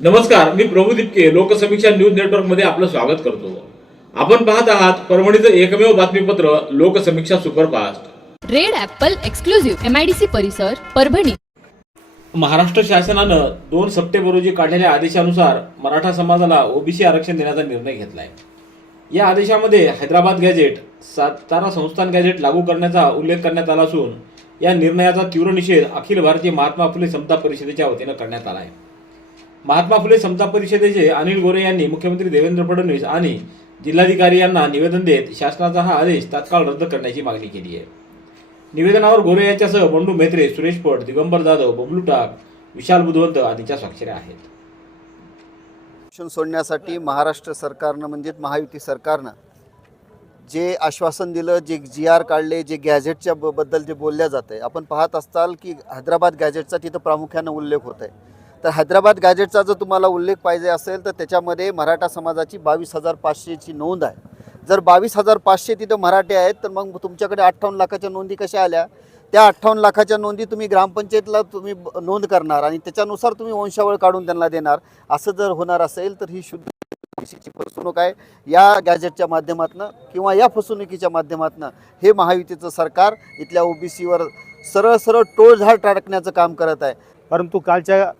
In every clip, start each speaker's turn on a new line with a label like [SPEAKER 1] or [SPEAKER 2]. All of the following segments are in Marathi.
[SPEAKER 1] नमस्कार मी प्रभू दिपके लोकसमीक्षा न्यूज नेटवर्कमध्ये आपलं स्वागत करतो. आपण पाहत आहात परभणीचं एकमेव बातमीपत्र Loksamiksha superfast.
[SPEAKER 2] Red apple exclusive MIDC परिसर परभणी.
[SPEAKER 1] महाराष्ट्र शासनानं दोन सप्टेंबर रोजी काढलेल्या आदेशानुसार मराठा समाजाला ओबीसी आरक्षण देण्याचा निर्णय घेतलाय. या आदेशामध्ये हैदराबाद गॅजेट सातारा संस्थान गॅजेट लागू करण्याचा उल्लेख करण्यात आला असून या निर्णयाचा तीव्र निषेध अखिल भारतीय महात्मा फुले समता परिषदेच्या वतीनं करण्यात आला आहे. महात्मा फुले समता परिषदेचे अनिल गोरे यांनी मुख्यमंत्री देवेंद्र फडणवीस आणि जिल्हाधिकारी यांना निवेदन देत शासनाचा हा आदेश तात्काळ रद्द करण्याची मागणी केली आहे. निवेदनावर गोरे यांच्यासह बंडू मेत्रे सुरेश पट दिगंबर जाधव बबलू टाक विशाल बुधवंत आदींच्या स्वाक्षऱ्या आहेत.
[SPEAKER 3] आरक्षण सोडण्यासाठी महाराष्ट्र सरकारनं म्हणजेच महायुती सरकारनं जे आश्वासन दिलं जे जी आर काढले जे गॅझेटच्या ब बद्दल जे बोलल्या जात आहे आपण पाहत असताल की हैदराबाद गॅझेटचा तिथं प्रामुख्यानं उल्लेख होत आहे तर हैदराबाद गॅजेटचा जर तुम्हाला उल्लेख पाहिजे असेल तर त्याच्यामध्ये मराठा समाजाची बावीस हजार पाचशेची नोंद आहे. जर बावीस हजार पाचशे तिथं मराठी आहेत तर मग तुमच्याकडे अठ्ठावन्न लाखाच्या नोंदी कशा आल्या? त्या अठ्ठावन्न लाखाच्या नोंदी तुम्ही ग्रामपंचायतला तुम्ही ब- नोंद करणार आणि त्याच्यानुसार तुम्ही वंशावळ काढून त्यांना देणार. असं जर होणार असेल तर ही शुद्ध फसवणूक आहे. या गॅजेटच्या माध्यमातून किंवा या फसवणुकीच्या माध्यमातून हे महायुतीचं सरकार इथल्या ओबीसीवर सरळ सरळ टोळझाड टाकण्याचं काम करत आहे.
[SPEAKER 4] परंतु कालच्या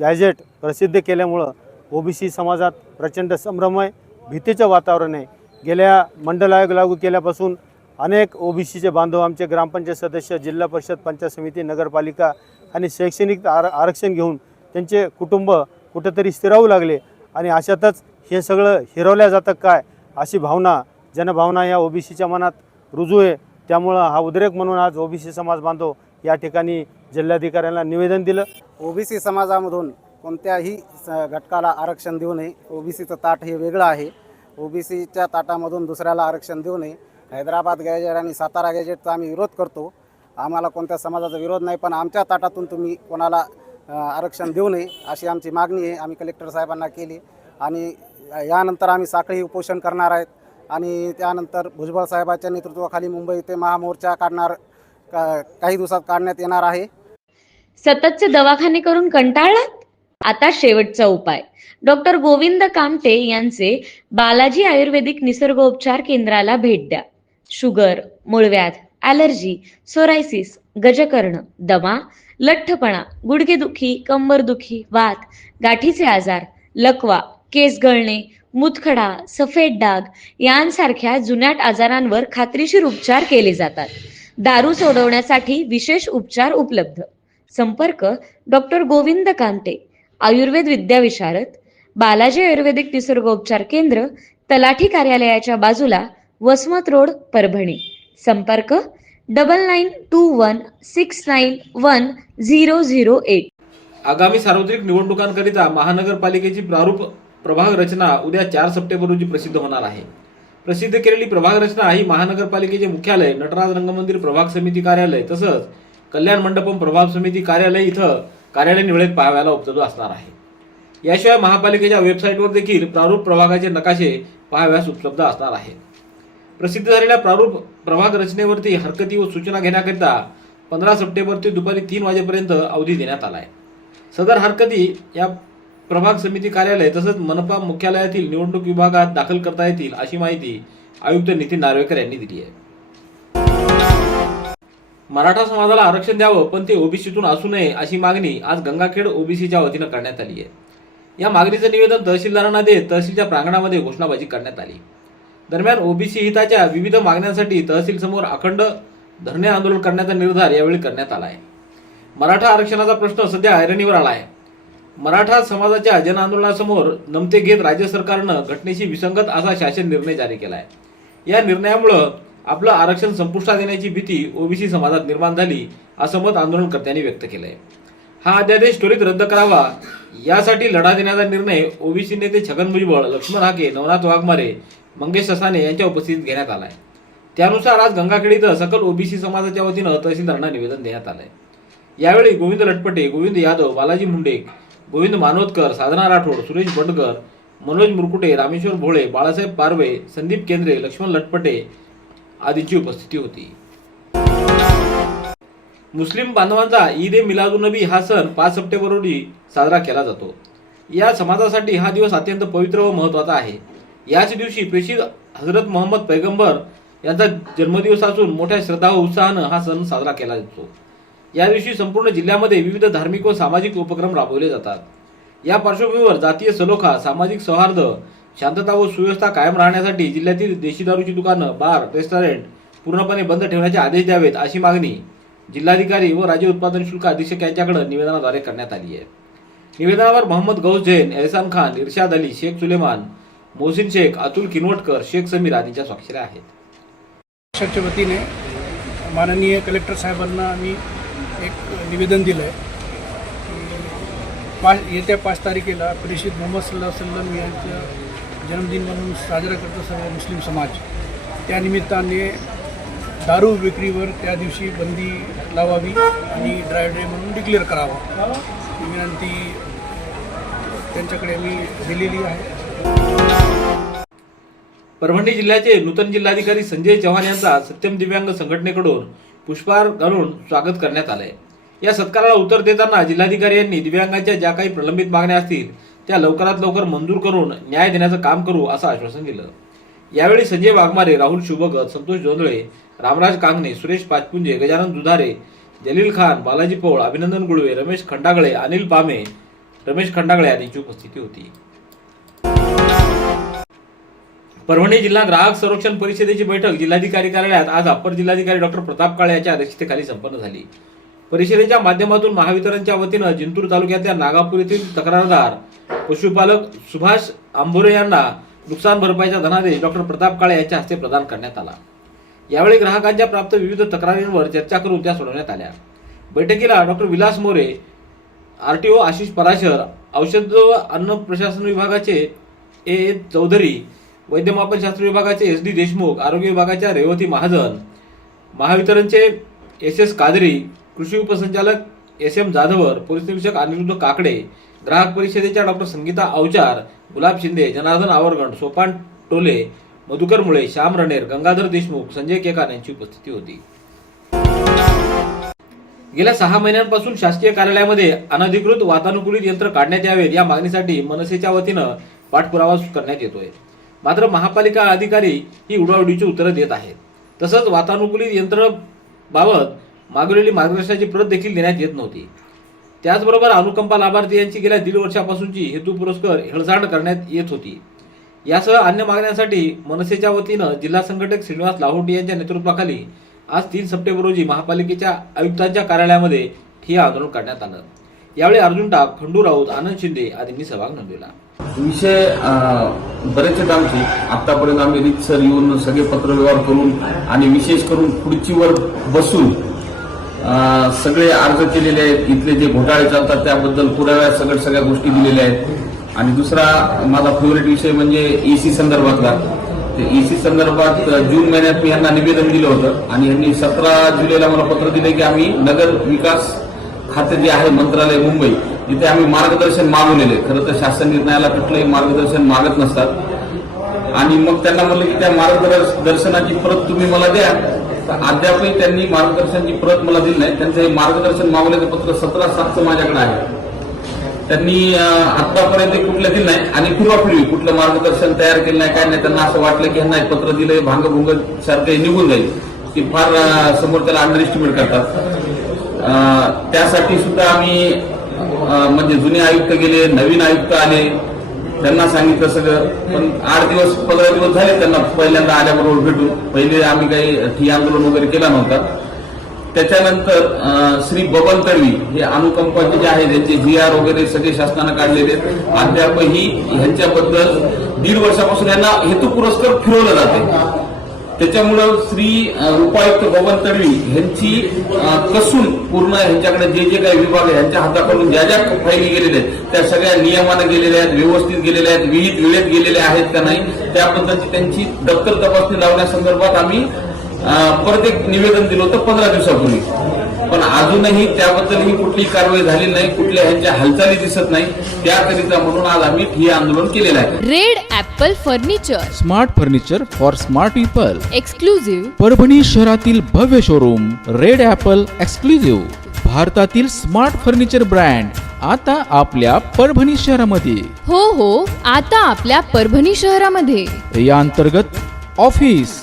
[SPEAKER 4] गॅजेट प्रसिद्ध केल्यामुळं ओबीसी समाजात प्रचंड संभ्रम आहे भीतीचं वातावरण आहे. गेल्या मंडल आयोग लागू केल्यापासून अनेक ओबीसीचे बांधव आमचे ग्रामपंचायत सदस्य जिल्हा परिषद पंचायत समिती नगरपालिका आणि शैक्षणिक आर आरक्षण घेऊन त्यांचे कुटुंब कुठंतरी स्थिरावू लागले आणि अशातच हे सगळं हिरवल्या जातं काय अशी भावना जनभावना या ओबीसीच्या मनात रुजू आहे. त्यामुळं हा उद्रेक म्हणून आज ओबीसी समाज बांधव या ठिकाणी जिल्हाधिकाऱ्यांना निवेदन दिलं.
[SPEAKER 5] ओबीसी समाजामधून कोणत्याही स- घटकाला आरक्षण देऊ नये. ओबीसीचं ताट हे वेगळं आहे. ओबीसीच्या ताटामधून दुसऱ्याला आरक्षण देऊ नये. हैदराबाद गॅजेट आणि सातारा गॅजेटचा आम्ही विरोध करतो. आम्हाला कोणत्या समाजाचा विरोध नाही पण आमच्या ताटातून तुम्ही कोणाला आरक्षण देऊ नये अशी आमची मागणी आहे. आम्ही कलेक्टर साहेबांना केली आणि यानंतर आम्ही साखळी उपोषण करणार आहेत आणि त्यानंतर भुजबळ साहेबांच्या नेतृत्वाखाली मुंबई ते महामोर्चा काढणार का काही दिवसात काढण्यात येणार आहे?
[SPEAKER 6] सततचे दवाखाने करून कंटाळलात? आता शेवटचा उपाय. डॉक्टर गोविंद कामटे यांचे बालाजी आयुर्वेदिक निसर्गोपचार केंद्राला भेट द्या. शुगर मूळव्याध ॲलर्जी सोरायसिस गजकर्ण दमा लठ्ठपणा गुडघेदुखी कंबरदुखी वात गाठीचे आजार लकवा केस गळणे मुतखडा सफेद डाग यांसारख्या जुन्याट आजारांवर खात्रीशीर उपचार केले जातात. दारू सोडवण्यासाठी विशेष उपचार उपलब्ध. संपर्क डॉक्टर गोविंद कांते आयुर्वेद विद्याविशारद बालाजी आयुर्वेदिक निसर्गोपचार केंद्र तलाठी कार्यालयाच्या बाजूला वसमत रोड परभणी. संपर्क double nine two one six nine one zero zero eight.
[SPEAKER 1] आगामी सार्वत्रिक निवडणुकांकरिता महानगरपालिकेची प्रारूप प्रभाग रचना उद्या चार सप्टेंबर रोजी प्रसिद्ध होणार आहे. प्रसिद्ध केलेली प्रभाग रचना ही महानगरपालिकेचे मुख्यालय नटराज रंगमंदिर प्रभाग समिती कार्यालय तसंच कल्याण मंडपम प्रभाग समिती कार्यालय इथं कार्यालय वेळेत पाहाव्याला उपलब्ध असणार आहे. याशिवाय महापालिकेच्या वेबसाईटवर देखील प्रारूप प्रभागाचे नकाशे पाहाव्यास उपलब्ध असणार आहेत. प्रसिद्ध झालेल्या प्रारूप प्रभाग रचनेवरती हरकती व सूचना घेण्याकरिता पंधरा सप्टेंबर ते दुपारी तीन वाजेपर्यंत अवधी देण्यात आला आहे सदर हरकती या प्रभाग समिती कार्यालय तसंच मनपा मुख्यालयातील निवडणूक विभागात दाखल करता येतील अशी माहिती आयुक्त नितीन नार्वेकर यांनी दिली आहे. मराठा समाजाला आरक्षण द्यावं पण ते ओबीसीतून असू नये अशी मागणी आज गंगाखेड ओबीसीच्या वतीनं करण्यात आली आहे. या मागणीचं निवेदन तहसीलदारांना देत तहसीलच्या प्रांगणामध्ये घोषणाबाजी करण्यात आली. दरम्यान ओबीसी हिताच्या विविध मागण्यांसाठी तहसील समोर अखंड धरणे आंदोलन करण्याचा निर्धार यावेळी करण्यात आला आहे. मराठा आरक्षणाचा प्रश्न सध्या ऐरणीवर आला आहे. मराठा समाजाच्या जन आंदोलनासमोर नमते घेत राज्य सरकारनं घटनेशी विसंगत असा शासन निर्णय जारी केला आहे या निर्णयामुळं आपलं आरक्षण संपुष्टात येण्याची भीती ओबीसी समाजात निर्माण झाली असं मत आंदोलनकर्त्यांनी व्यक्त केलंय. हा अध्यादेश त्वरित रद्द करावा यासाठी लढा देण्याचा निर्णय ओबीसी नेते छगन भुजबळ लक्ष्मण हाके नवनाथ वाघमारे मंगेश ससाने यांच्या उपस्थितीत घेण्यात आलाय. त्यानुसार आज गंगाखेड इथं सकल ओबीसी समाजाच्या वतीनं तहसीलदारांना निवेदन देण्यात आलं आहे यावेळी गोविंद लटपटे गोविंद यादव बालाजी मुंडे गोविंद मानोदकर साधना राठोड सुरेश भटकर मनोज मुरकुटे रामेश्वर भोळे बाळासाहेब पारवे संदीप केंद्रे लक्ष्मण लटपटे आदींची उपस्थिती होती. मुस्लिम बांधवांचा ईद ए मिलादुनबी हा सण पाच सप्टेंबर रोजी साजरा केला जातो. या समाजासाठी हा दिवस अत्यंत पवित्र व महत्त्वाचा आहे. याच दिवशी प्रेषित हजरत मोहम्मद पैगंबर यांचा जन्मदिवस असून मोठ्या श्रद्धा व उत्साहानं हा सण साजरा केला जातो. या दिवशी संपूर्ण जिल्ह्यामध्ये विविध धार्मिक व सामाजिक उपक्रम राबवले जातात. या पार्श्वभूमीवर जातीय सलोखा सामाजिक सौहार्द शांतता व सुव्यवस्था कायम राहण्यासाठी जिल्ह्यातील देशी दारूची दुकानं बार रेस्टॉरंट पूर्णपणे बंद ठेवण्याचे आदेश द्यावेत अशी मागणी जिल्हाधिकारी व राज्य उत्पादन शुल्क अधीक्षक यांच्याकडे निवेदनाद्वारे करण्यात आली आहे. निवेदनावर मोहम्मद गौस जैन एहसान खान इर्शाद अली शेख सुलेमान मोहसिन शेख अतुल किनवटकर शेख समीर आदींच्या स्वाक्षऱ्या आहेत.
[SPEAKER 7] पक्षाच्या वतीने माननीय कलेक्टर साहेबांना आम्ही निवेदन दिलं आहे पाच येत्या पाच तारखेला प्रेषित मोहम्मद सल्ला सल्लम यांचा जन्मदिन म्हणून साजरा करतो सर्व मुस्लिम समाज. त्यानिमित्ताने दारू विक्रीवर त्या दिवशी बंदी लावावी आणि ड्राय डे म्हणून डिक्लेअर करावा. ही विनंती त्यांच्याकडे मी दिलेली आहे.
[SPEAKER 1] परभणी जिल्ह्याचे नूतन जिल्हाधिकारी संजय चव्हाण यांचा सत्यम दिव्यांग संघटनेकडून पुष्पहार घालून स्वागत करण्यात आलंय. या सत्काराला उत्तर देताना जिल्हाधिकारी यांनी दिव्यांगांच्या ज्या काही प्रलंबित मागण्या असतील त्या लवकरात लवकर मंजूर करून न्याय देण्याचं काम करू असं आश्वासन दिलं. यावेळी संजय वाघमारे राहुल शुभगत संतोष जोंधळे रामराज कांगणे सुरेश पाचपुंजे गजानन दुधारे जलील खान बालाजी पौळ अभिनंदन गुळवे रमेश खंडागळे अनिल पामे रमेश खंडागळे आदींची उपस्थिती होती. परभणी जिल्हा ग्राहक संरक्षण परिषदेची बैठक जिल्हाधिकारी कार्यालयात आज अप्पर जिल्हाधिकारी डॉक्टर प्रताप काळे यांच्या अध्यक्षतेखाली संपन्न झाली. परिषदेच्या माध्यमातून महावितरणच्या वतीनं जिंतूर तालुक्यातल्या नागापूर येथील तक्रारदार पशुपालक सुभाष आंबोरे यांना नुकसान भरपाईचा धनादेश डॉक्टर प्रताप काळे यांच्या हस्ते प्रदान करण्यात आला. यावेळी ग्राहकांच्या प्राप्त विविध तक्रारींवर चर्चा करून त्या सोडवण्यात आल्या. बैठकीला doctor Vilas More R T O Ashish Parashar औषध व अन्न प्रशासन विभागाचे ए ए चौधरी वैद्यमापन शास्त्र विभागाचे एस डी देशमुख आरोग्य विभागाच्या रेवती महाजन महावितरणचे एस एस कादरी कृषी उपसंचालक एस एम जाधवर पोलीस निरीक्षक अनिरुद्ध काकडे ग्राहक परिषदेच्या डॉक्टर संगीता अवचार गुलाब शिंदे जनार्दन आवरगण सोपान टोले मधुकर मुळे श्याम रणेर गंगाधर देशमुख संजय केकान यांची उपस्थिती होती. गेल्या सहा महिन्यांपासून शासकीय कार्यालयामध्ये अनधिकृत वातानुकूलित यंत्र काढण्यात यावेत या मागणीसाठी मनसेच्या वतीनं पाठपुरावा करण्यात येतोय. मात्र महापालिका अधिकारी ही उडाउडीची उत्तरं देत आहेत. तसंच वातानुकूलित यंत्र बाबत मागवलेली मार्गदर्शनाची प्रत देखील देण्यात येत नव्हती. त्याचबरोबर अनुकंपा लाभार्थी यांची गेल्या दीड वर्षापासूनची हेतू पुरस्कार हेळसांड करण्यात येत होती. यासह अन्य मागण्यांसाठी मनसेच्या वतीनं जिल्हा संघटक श्रीनिवास लाहोटी यांच्या नेतृत्वाखाली आज तीन सप्टेंबर रोजी महापालिकेच्या आयुक्तांच्या कार्यालयामध्ये ठिया आंदोलन करण्यात आलं. यावेळी अर्जुन टाक खंडू राऊत आनंद शिंदे आदींनी सहभाग नोंदवला.
[SPEAKER 8] विषय बरेचसे बरेच आहेत आमचे. आतापर्यंत आम्ही रितसर येऊन सगळे पत्रव्यवहार करून आणि विशेष करून खुर्चीवर बसून सगळे अर्ज केलेले आहेत. इथले जे घोटाळे चालतात त्याबद्दल पुराव्या सगळ्या सगळ्या गोष्टी दिलेल्या आहेत. आणि दुसरा माझा फेवरेट विषय म्हणजे ईसी संदर्भातला. ईसी संदर्भात जून महिन्यात मी यांना निवेदन दिलं होतं. आणि यांनी सतरा जुलैला मला पत्र दिले की आम्ही नगर विकास खाते जे आहे मंत्रालय मुंबई तिथे आम्ही मार्गदर्शन मागवलेले खरं तर शासन निर्णयाला कुठलंही मार्गदर्शन मागत नसतात. आणि मग त्यांना म्हणलं की त्या मार्गदर्शनाची प्रत तुम्ही मला द्या. तर अद्यापही त्यांनी मार्गदर्शनची प्रत मला दिली नाही. त्यांचं हे मार्गदर्शन मागवल्याचं पत्र सतरा सातचं माझ्याकडे आहे. त्यांनी आतापर्यंत कुठलं दिलं नाही आणि पूर्वापूर्वी कुठलं मार्गदर्शन तयार केलं नाही काय नाही त्यांना असं वाटलं की ह्यांना पत्र दिलंय भांगभुंग सारखं हे निघून जाईल. की फार समोर त्याला अंडर एस्टिमेट करतात त्यासाठी सुद्धा आम्ही म्हणजे जुने आयुक्त गेले नवीन आयुक्त आले. त्यांना सांगितलं सगळं. पण आठ दिवस पंधरा दिवस झाले त्यांना पहिल्यांदा आल्याबरोबर भेटून. पहिले आम्ही काही ठी आंदोलन वगैरे केला नव्हता. त्याच्यानंतर अं, श्री बबन तडवी हे अनुकंपाचे जे आहे त्यांचे जी आर वगैरे सगळे शासनानं काढलेले आहेत. अद्यापही ह्यांच्याबद्दल दीड वर्षापासून यांना हेतू पुरस्कार फिरवलं जाते. त्याच्यामुळं श्री उपायुक्त बबन तडवी यांची कसून पूर्ण ह्यांच्याकडे जे जे काही विभाग आहे यांच्या हाताकडून ज्या ज्या फायली गेलेल्या आहेत त्या सगळ्या नियमानं गेलेल्या आहेत व्यवस्थित गेलेल्या आहेत विहित वेळेत गेलेल्या आहेत का नाही त्याबद्दलची त्यांची दप्तर तपासणी लावण्यासंदर्भात आम्ही परत एक निवेदन दिलं होतं पंधरा दिवसापूर्वी. पण अजूनही त्याबद्दल कुठली कारवाई झाली नाही कुठल्या ह्यांच्या हालचाली दिसत नाही. त्याकरिता म्हणून आज आम्ही ठिय्या आंदोलन केलेलं आहे.
[SPEAKER 2] Red Apple furniture.
[SPEAKER 9] Smart furniture for smart people.
[SPEAKER 2] Exclusive
[SPEAKER 9] Parbhani शहरातील भव्य शोरूम रेड ॲपल एक्सक्लुझिव्ह भारतातील स्मार्ट फर्निचर ब्रँड आता आपल्या परभणी शहरामध्ये.
[SPEAKER 2] हो हो आता आपल्या परभणी शहरामध्ये.
[SPEAKER 9] या अंतर्गत ऑफिस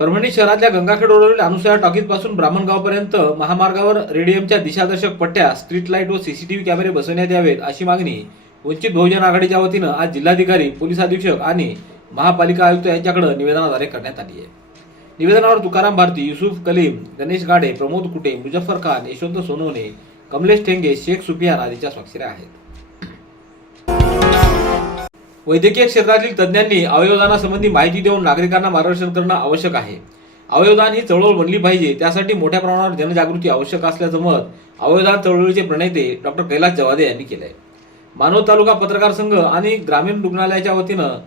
[SPEAKER 1] परभणी शहरातल्या गंगाखेड रोडवरील अनुसया टॉकीजपासून ब्राह्मणगावपर्यंत महामार्गावर रेडियमच्या दिशादर्शक पट्ट्या स्ट्रीट लाइट व सीसीटीव्ही कॅमेरे बसवण्यात यावेत अशी मागणी वंचित बहुजन आघाडीच्या वतीनं आज जिल्हाधिकारी पोलीस अधीक्षक आणि महापालिका आयुक्त यांच्याकडे निवेदनाद्वारे करण्यात आली आहे. निवेदनावर तुकाराम भारती युसुफ कलीम गणेश गाडे प्रमोद कुटे मुजफ्फर खान यशवंत सोनवणे कमलेश ठेंगे शेख सुफियान आदीच्या स्वाक्षऱ्या आहेत. वैद्यकीय क्षेत्रातील तज्ज्ञांनी अवयवदानासंबंधी माहिती देऊन नागरिकांना मार्गदर्शन करणं आवश्यक आहे. अवयवदान ही चळवळ बनली पाहिजे त्यासाठी मोठ्या प्रमाणावर जनजागृती आवश्यक असल्याचं मत अवयवदान चळवळीचे प्रणेते डॉक्टर कैलास जवादे यांनी केलंय. मानव तालुका पत्रकार संघ आणि ग्रामीण रुग्णालयाच्या वतीनं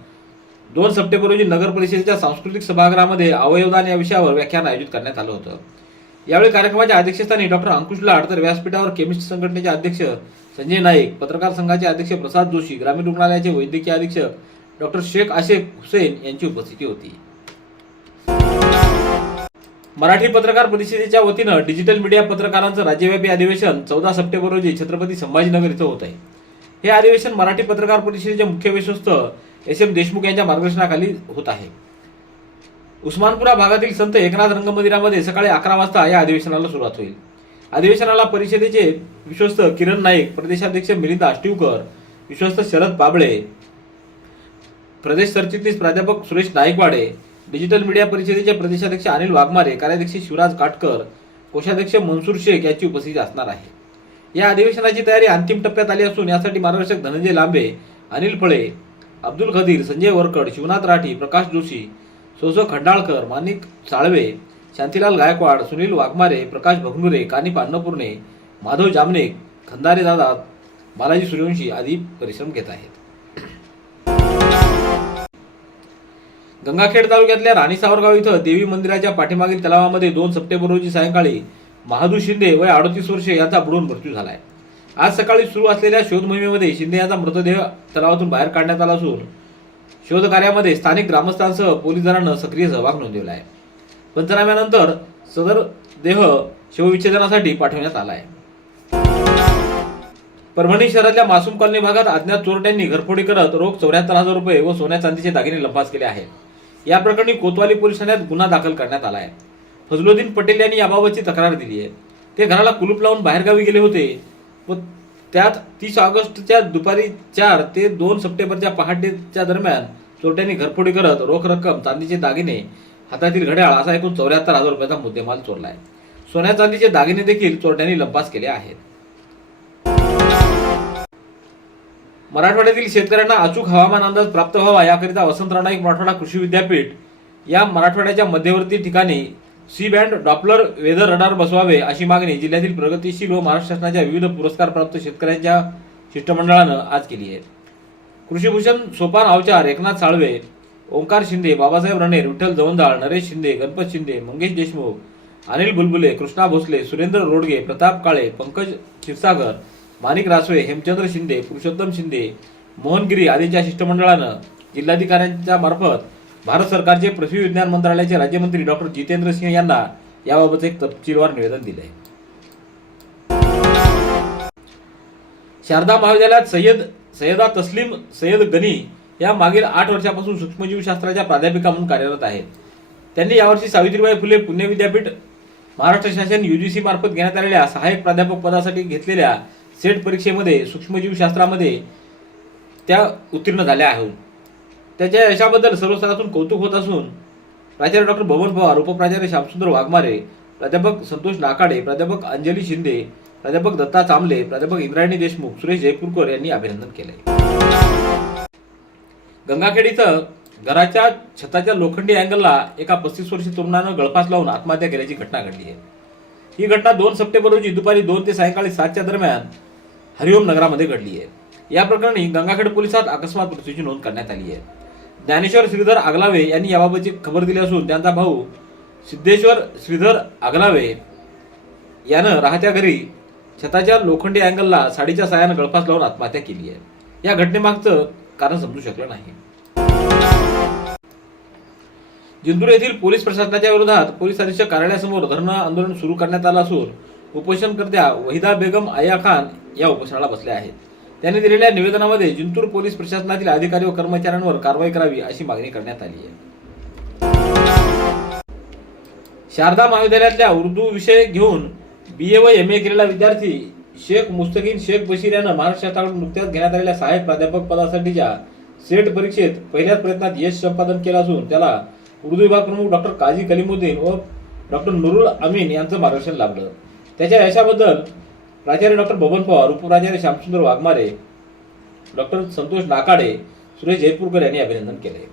[SPEAKER 1] दोन सप्टेंबर रोजी नगर परिषदेच्या सांस्कृतिक सभागृहामध्ये अवयवदान या विषयावर व्याख्यान आयोजित करण्यात आलं होतं. यावेळी कार्यक्रमाच्या अध्यक्षस्थानी डॉक्टर अंकुश लाड तर व्यासपीठावर केमिस्ट संघटनेचे अध्यक्ष संजय नाईक पत्रकार संघाचे अध्यक्ष प्रसाद जोशी ग्रामीण रुग्णालयाचे वैद्यकीय अधीक्षक डॉक्टर शेख आशेख हुसेन यांची उपस्थिती होती. मराठी पत्रकार परिषदेच्या वतीनं डिजिटल मीडिया पत्रकारांचं राज्यव्यापी अधिवेशन चौदा सप्टेंबर रोजी छत्रपती संभाजीनगर इथं होत आहे हे अधिवेशन मराठी पत्रकार परिषदेचे मुख्य विश्वस्त एस एम देशमुख यांच्या मार्गदर्शनाखाली होत आहे. उस्मानपुरा भागातील संत एकनाथ रंगमंदिरामध्ये सकाळी अकरा वाजता या अधिवेशनाला सुरुवात होईल. अधिवेशनाला परिषदेचे विश्वस्त किरण नाईक प्रदेशाध्यक्ष मिलिंद आष्टीवकर विश्वस्त शरद बाबळे प्रदेश सरचिटणीस प्राध्यापक सुरेश नाईकवाडे डिजिटल मीडिया परिषदेचे प्रदेशाध्यक्ष अनिल वाघमारे कार्याध्यक्ष शिवराज काटकर कोषाध्यक्ष मनसूर शेख यांची उपस्थिती असणार आहे. या अधिवेशनाची तयारी अंतिम टप्प्यात आली असून यासाठी मार्गदर्शक धनंजय लांबे अनिल फळे अब्दुल खदीर संजय वरकड शिवनाथ राठी प्रकाश जोशी सोसो खंडाळकर माणिक साळवे शांतीलाल गायकवाड सुनील वाघमारे प्रकाश भगनुरे कानी अन्नपूर्णे माधव जामनेक खंदारे दादा बालाजी सूर्यवंशी आदी परिश्रम घेत आहेत. गंगाखेड तालुक्यातल्या राणी सावरगाव इथं देवी मंदिराच्या पाठीमागील तलावामध्ये दोन सप्टेंबर रोजी सायंकाळी महादू शिंदे वय अडतीस वर्षे याचा बुडून मृत्यू झालाय. आज सकाळी सुरू असलेल्या शोध मोहिमेमध्ये शिंदे याचा मृतदेह तलावातून बाहेर काढण्यात आला असून शोध कार्यामध्ये स्थानिक ग्रामस्थांसह पोलीस दलानं सक्रिय सहभाग नोंदवला आहे. पंचनाम्यानंतर सदर देह शवविच्छेदनासाठी पाठवण्यात आला आहे. परभणी शहरातल्या मासूम कॉलनी भागात अज्ञात चोरट्यांनी घरफोडी करत रोख चौऱ्याहत्तर हजार रुपये व सोन्या चांदीचे दागिने लंपास केले आहेत. या प्रकरणी कोतवाली पोलीस ठाण्यात गुन्हा दाखल करण्यात आला आहे. फजलुद्दीन पटेल यांनी याबाबतची तक्रार दिली आहे. ते घराला कुलूप लावून बाहेरगावी गेले होते व त्यात तीस ऑगस्टच्या दुपारी चार ते दोन सप्टेंबरच्या पहाटेच्या दरम्यान चोरट्यांनी घरफोडी करत रोख रक्कम चांदीचे दागिने हातातील घड्याळ असा एकूण चौऱ्याहत्तर हजार रुपयाचा मुद्देमाल चोरलाय. सोन्या चांदीचे दागिने देखील चोरट्यांनी लंपास केले आहेत. मराठवाड्यातील शेतकऱ्यांना अचूक हवामान अंदाज प्राप्त व्हावा याकरिता वसंतराव नाईक मराठवाडा कृषी विद्यापीठ या मराठवाड्याच्या मध्यवर्ती ठिकाणी C band Doppler weather radar बसवावे अशी मागणी जिल्ह्यातील प्रगतिशील व महाराष्ट्र शासनाच्या विविध पुरस्कारप्राप्त शेतकऱ्यांच्या शिष्टमंडळानं आज केली आहे. कृषीभूषण सोपान अवचार एकनाथ साळवे ओंकार शिंदे बाबासाहेब रणे विठ्ठल जवंदाळ नरेश शिंदे गणपत शिंदे मंगेश देशमुख अनिल बुलबुले कृष्णा भोसले सुरेंद्र रोडगे प्रताप काळे पंकज क्षीरसागर माणिक रासवे हेमचंद्र शिंदे पुरुषोत्तम शिंदे मोहनगिरी आदींच्या शिष्टमंडळानं जिल्हाधिकाऱ्यांच्या मार्फत भारत सरकारचे पृथ्वी विज्ञान मंत्रालयाचे राज्यमंत्री डॉक्टर जितेंद्र सिंह यांना याबाबत एक तपशीलवार निवेदन दिले शारदा महाविद्यालयात सय्यद सय्यदा तस्लीम सय्यद गनी या मागील आठ वर्षापासून सूक्ष्मजीवशास्त्राच्या प्राध्यापिका म्हणून कार्यरत आहेत. त्यांनी यावर्षी सावित्रीबाई फुले पुणे विद्यापीठ महाराष्ट्र शासन युजीसी मार्फत घेण्यात आलेल्या सहाय्यक प्राध्यापक पदासाठी घेतलेल्या सेट परीक्षेमध्ये सूक्ष्मजीवशास्त्रामध्ये त्या उत्तीर्ण झाल्या आहेत. त्याच्या यशाबद्दल सर्वस्तरातून कौतुक होत असून प्राचार्य डॉक्टर भवन पवार उपप्राचार्य श्यामसुंदर वाघमारे प्राध्यापक संतोष नाकाडे प्राध्यापक अंजली शिंदे प्राध्यापक दत्ता चांबले प्राध्यापक इंद्रायणी देशमुख सुरेश जयपूरकर यांनी अभिनंदन केले गंगाखेड इथं घराच्या छताच्या लोखंडी अँगलला एका पस्तीस वर्षीय तरुणानं गळफास लावून आत्महत्या केल्याची घटना घडली आहे. ही घटना दोन सप्टेंबर रोजी दुपारी दोन ते सायंकाळी सातच्या दरम्यान हरिओम नगरामध्ये घडली आहे. या प्रकरणी गंगाखेड पोलिसात अकस्मात मृत्यूची नोंद करण्यात आली आहे. ज्ञानेश्वर श्रीधर आगलावे यांनी याबाबतची खबर दिली असून त्यांचा भाऊ सिद्धेश्वर श्रीधर आगलावे यानं राहत्या घरी छताच्या लोखंडी अँगलला साडीच्या सायानं गळफास लावून आत्महत्या केली आहे. या घटनेमागचं कारण समजू शकलं नाही. जिंतूर येथील पोलीस प्रशासनाच्या विरोधात पोलीस अधीक्षक कार्यालयासमोर धरणं आंदोलन सुरू करण्यात आलं असून उपोषणकर्त्या वहिदा बेगम आया खान या उपोषणाला बसल्या आहेत. त्यांनी दिलेल्या निवेदनामध्ये जिंतूर पोलीस प्रशासनातील अधिकारी व कर्मचाऱ्यांवर कारवाई करावी अशी मागणी करण्यात आली आहे. शारदा महाविद्यालयातल्या उर्दू विषय घेऊन बी ए व एम ए केलेला विद्यार्थी शेख मुस्तकीन शेख बशीर यानं महाराष्ट्र शासनाकडून नुकत्याच घेण्यात आलेल्या सहाय्यक प्राध्यापक पदासाठीच्या सेट परीक्षेत पहिल्याच प्रयत्नात यश संपादन केलं असून त्याला उर्दू विभाग प्रमुख डॉक्टर काझी कलिमुद्दीन व डॉक्टर नुरुल अमीन यांचं मार्गदर्शन लाभलं. त्याच्या यशाबद्दल प्राचार्य डॉक्टर बबन पवार उपप्राचार्य श्यामसुंदर वाघमारे डॉक्टर संतोष नाकाडे सुरेश जयपूरकर यांनी अभिनंदन केले.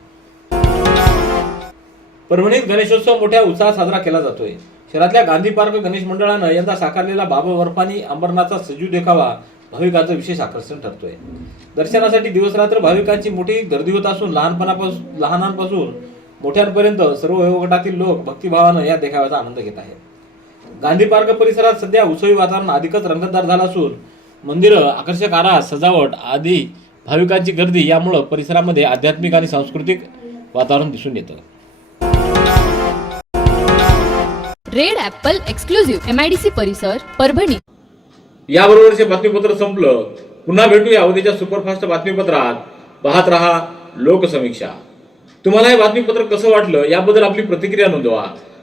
[SPEAKER 1] परभणीत गणेशोत्सव मोठ्या उत्साहात साजरा केला जातोय. शहरातल्या गांधी पार्क गणेश मंडळानं यंदा साकारलेला बाबा बर्फानी अंबरनाथचा सजीव देखावा भाविकांचं विशेष आकर्षण ठरतोय. दर्शनासाठी दिवस रात्र भाविकांची मोठी गर्दी होत असून लहानपणापासून लहानांपासून मोठ्यांपर्यंत सर्व वयोगटातील लोक भक्तिभावानं या देखाव्याचा आनंद घेत आहेत. गांधी पार्क परिसरात सध्या उत्सवी वातावरण अधिकच रंगतदार झालं असून मंदिरं आकर्षक आरा सजावट आदी भाविकांची गर्दी यामुळं परिसरामध्ये आध्यात्मिक आणि सांस्कृतिक वातावरण दिसून येतं.
[SPEAKER 2] Red apple exclusive M I D C परिसर परभणी.
[SPEAKER 1] याबरोबरचे बातमीपत्र संपलं. पुन्हा भेटूया उद्याच्या सुपरफास्ट बातमीपत्रात. पाहत रहा लोकसमीक्षा. तुम्हाला हे बातमीपत्र कसं वाटलं याबद्दल आपली प्रतिक्रिया नोंदवा.